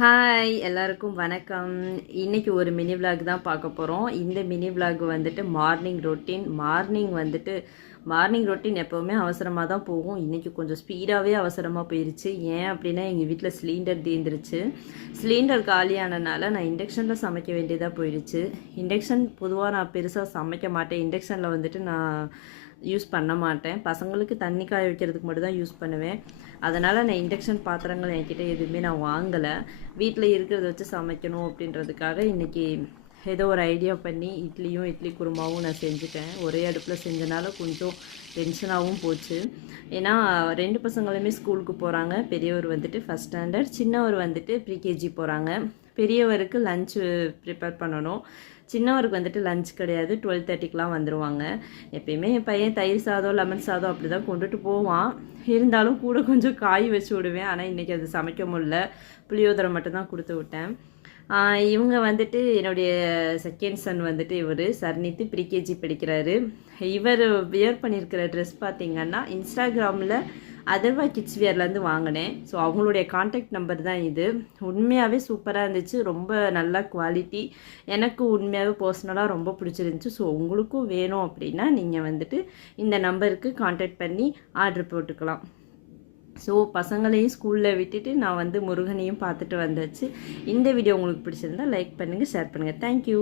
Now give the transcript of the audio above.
Hi எல்லாருக்கும் வணக்கம். இன்றைக்கி ஒரு மினி விலாக் தான் பார்க்க போகிறோம். இந்த மினி விலாக் வந்துட்டு மார்னிங் ரொட்டீன் எப்போவுமே அவசரமாக தான் போகும். இன்றைக்கி கொஞ்சம் ஸ்பீடாகவே அவசரமாக போயிடுச்சு. ஏன் அப்படின்னா எங்கள் வீட்டில் சிலிண்டர் தீர்ந்துருச்சு. சிலிண்டர் காலியானனால நான் இண்டக்ஷனில் சமைக்க வேண்டியதாக போயிடுச்சு. இண்டக்ஷன் பொதுவாக நான் பெருசாக சமைக்க மாட்டேன். இண்டக்ஷனில் வந்துட்டு நான் யூஸ் பண்ண மாட்டேன். பசங்களுக்கு தண்ணி காய வைக்கிறதுக்கு மட்டும் தான் யூஸ் பண்ணுவேன். அதனால் நான் இண்டக்ஷன் பாத்திரங்கள் என்கிட்ட எதுவுமே நான் வாங்கலை. வீட்டில் இருக்கிறத வச்சு சமைக்கணும் அப்படின்றதுக்காக இன்றைக்கி ஏதோ ஒரு ஐடியா பண்ணி இட்லி குருமாவும் நான் செஞ்சுட்டேன். ஒரே அடுப்பில் செஞ்சனால கொஞ்சம் டென்ஷனாகவும் போச்சு. ஏன்னா 2 பசங்களுமே ஸ்கூலுக்கு போகிறாங்க. பெரியவர் வந்துட்டு ஃபஸ்ட் ஸ்டாண்டர்ட், சின்னவர் வந்துட்டு ப்ரீகேஜி போகிறாங்க. பெரியவருக்கு லஞ்சு ப்ரிப்பேர் பண்ணணும். சின்னவருக்கு வந்துட்டு லஞ்ச் கிடையாது. 12:30க்கெலாம் வந்துடுவாங்க. எப்பயுமே என் பையன் தயிர் சாதம் லெமன் சாதம் அப்படி தான் கொண்டுட்டு போவான். இருந்தாலும் கூட கொஞ்சம் காய் வச்சு விடுவேன். ஆனால் இன்றைக்கி அது சமைக்க முடியல. புளியோதரை மட்டும்தான் கொடுத்து விட்டேன். இவங்க வந்துட்டு என்னுடைய செகண்ட் சன் வந்துட்டு இவர் சர்னித்து ப்ரீகேஜி படிக்கிறாரு. இவர் வியர் பண்ணியிருக்கிற ட்ரெஸ் பார்த்திங்கன்னா இன்ஸ்டாகிராமில் அதர்வா கிட்ஸ் வியர்லேருந்து வாங்கினேன். ஸோ அவங்களுடைய காண்டாக்ட் நம்பர் தான் இது. உண்மையாகவே சூப்பராக இருந்துச்சு. ரொம்ப நல்ல குவாலிட்டி. எனக்கு உண்மையாகவே பர்சனலாக ரொம்ப பிடிச்சிருந்துச்சி. ஸோ உங்களுக்கும் வேணும் அப்படின்னா நீங்கள் வந்துட்டு இந்த நம்பருக்கு காண்டாக்ட் பண்ணி ஆர்டர் போட்டுக்கலாம். ஸோ பசங்களையும் ஸ்கூலில் விட்டுட்டு நான் வந்து முருகனையும் பார்த்துட்டு வந்தாச்சு. இந்த வீடியோ உங்களுக்கு பிடிச்சிருந்தா லைக் பண்ணுங்கள், ஷேர் பண்ணுங்கள். தேங்க்யூ.